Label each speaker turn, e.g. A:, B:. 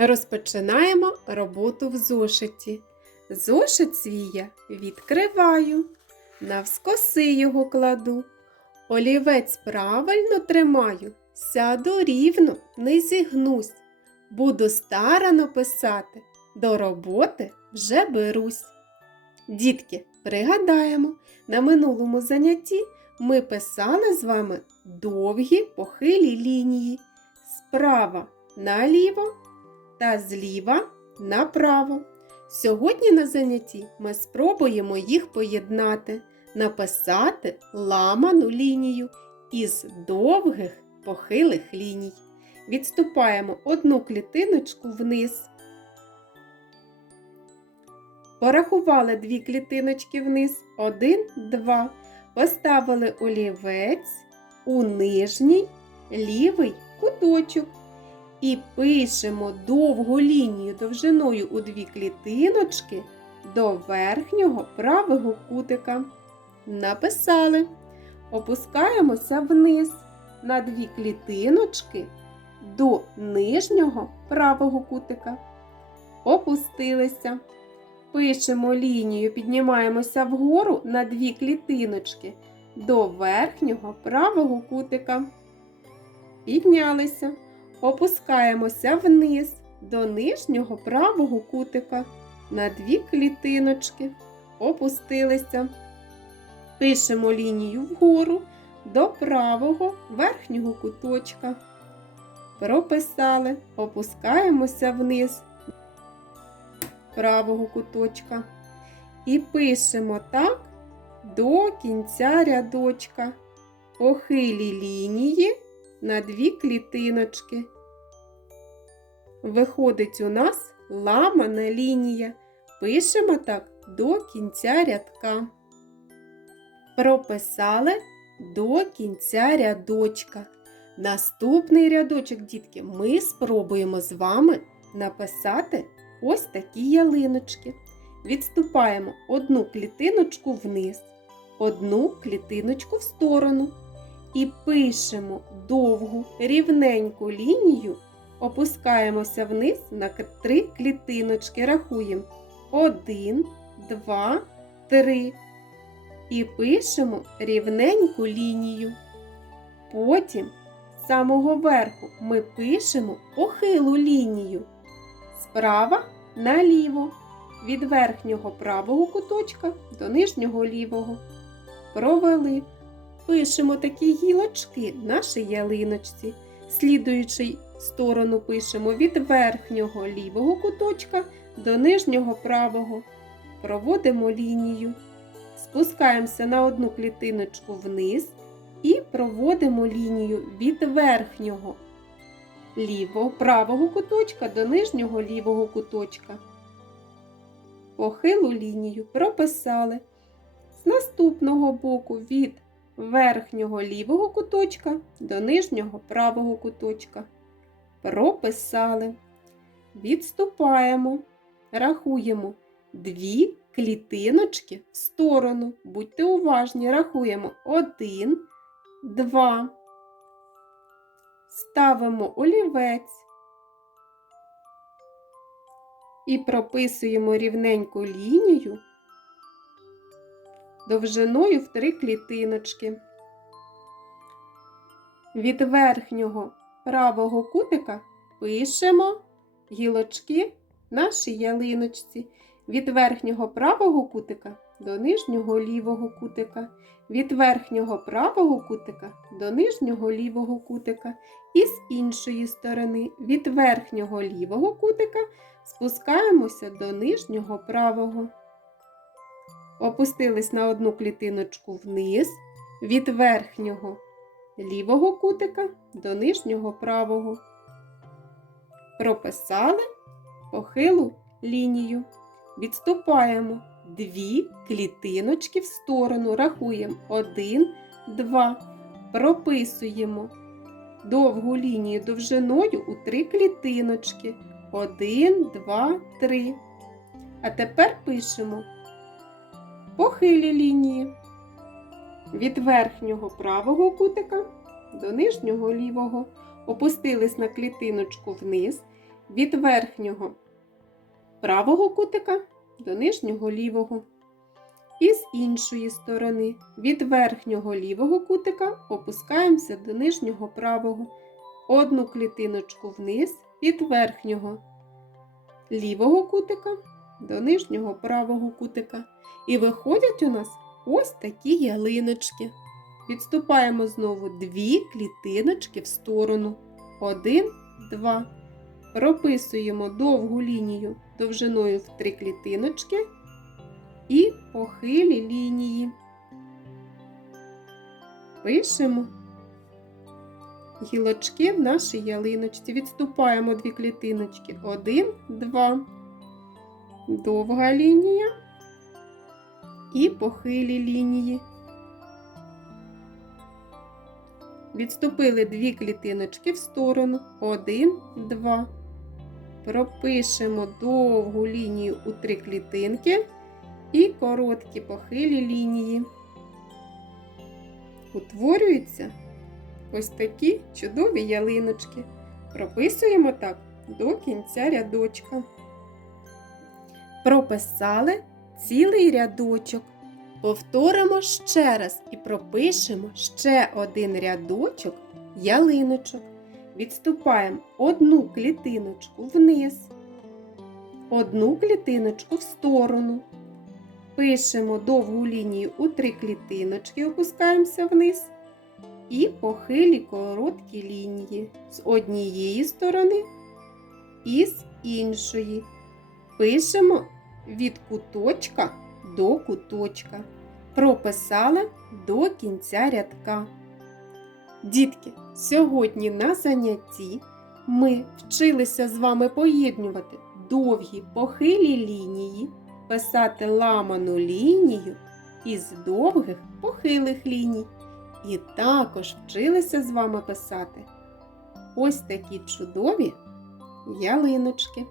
A: Розпочинаємо роботу в зошиті. Зошит свій я відкриваю, навскоси його кладу. Олівець правильно тримаю, сяду рівно, не зігнусь. Буду старано писати, до роботи вже берусь. Дітки, пригадаємо, на минулому занятті ми писали з вами довгі похилі лінії справа наліво та зліва направо. Сьогодні на занятті ми спробуємо їх поєднати, написати ламану лінію із довгих похилих ліній. Відступаємо одну клітиночку вниз. Порахували дві клітиночки вниз. Один, два. Поставили олівець у нижній лівий куточок. І пишемо довгу лінію довжиною у дві клітиночки до верхнього правого кутика. Написали. Опускаємося вниз на дві клітиночки до нижнього правого кутика. Опустилися. Пишемо лінію, піднімаємося вгору на дві клітиночки до верхнього правого кутика. Піднялися. Опускаємося вниз до нижнього правого кутика на дві клітиночки. Опустилися. Пишемо лінію вгору до правого верхнього куточка. Прописали. Опускаємося вниз правого куточка. І пишемо так до кінця рядочка. Похилі лінії на дві клітиночки. Виходить у нас ламана лінія. Пишемо так до кінця рядка. Прописали до кінця рядочка. Наступний рядочок, дітки, ми спробуємо з вами написати ось такі ялиночки. Відступаємо одну клітиночку вниз, одну клітиночку в сторону. І пишемо довгу рівненьку лінію, опускаємося вниз на три клітиночки, рахуємо 1, 2, 3. І пишемо рівненьку лінію. Потім з самого верху ми пишемо похилу лінію. Справа наліво, від верхнього правого куточка до нижнього лівого. Провели. Пишемо такі гілочки нашій ялиночці. Слідуючи сторону пишемо від верхнього лівого куточка до нижнього правого. Проводимо лінію. Спускаємося на одну клітиночку вниз і проводимо лінію від верхнього лівого правого куточка до нижнього лівого куточка. Похилу лінію прописали. З наступного боку від верхнього лівого куточка до нижнього правого куточка. Прописали. Відступаємо, рахуємо дві клітиночки в сторону. Будьте уважні, рахуємо один, два. Ставимо олівець і прописуємо рівненьку лінію довжиною в три клітиночки. Від верхнього правого кутика пишемо гілочки нашій ялиночці. Від верхнього правого кутика до нижнього лівого кутика. Від верхнього правого кутика до нижнього лівого кутика. І з іншої сторони від верхнього лівого кутика спускаємося до нижнього правого. Опустились на одну клітиночку вниз від верхнього лівого кутика до нижнього правого. Прописали похилу лінію. Відступаємо дві клітиночки в сторону. Рахуємо 1, 2. Прописуємо довгу лінію довжиною у три клітиночки. 1, 2, 3. А тепер пишемо похилі лінії від верхнього правого кутика до нижнього лівого. Опустились на клітиночку вниз. від верхнього правого кутика до нижнього лівого. І з іншої сторони від верхнього лівого кутика опускаємося до нижнього правого. Одну клітиночку вниз від верхнього лівого кутика до нижнього правого кутика. І виходять у нас ось такі ялиночки. Відступаємо знову дві клітиночки в сторону. Один, два. Прописуємо довгу лінію довжиною в три клітиночки і похилі лінії. Пишемо гілочки в нашій ялиночці. Відступаємо дві клітиночки. Один, два. Довга лінія і похилі лінії. Відступили дві клітиночки в сторону. Один, два. Пропишемо довгу лінію у три клітинки і короткі похилі лінії. Утворюються ось такі чудові ялиночки. Прописуємо так до кінця рядочка. Прописали цілий рядочок. Повторимо ще раз і пропишемо ще один рядочок ялиночок. Відступаємо одну клітиночку вниз, одну клітиночку в сторону. Пишемо довгу лінію у три клітиночки, опускаємося вниз. І похилі короткі лінії з однієї сторони і з іншої. Пишемо від куточка до куточка. Прописали до кінця рядка. Дітки, сьогодні на занятті ми вчилися з вами поєднувати довгі похилі лінії, писати ламану лінію із довгих похилих ліній. І також вчилися з вами писати ось такі чудові ялиночки.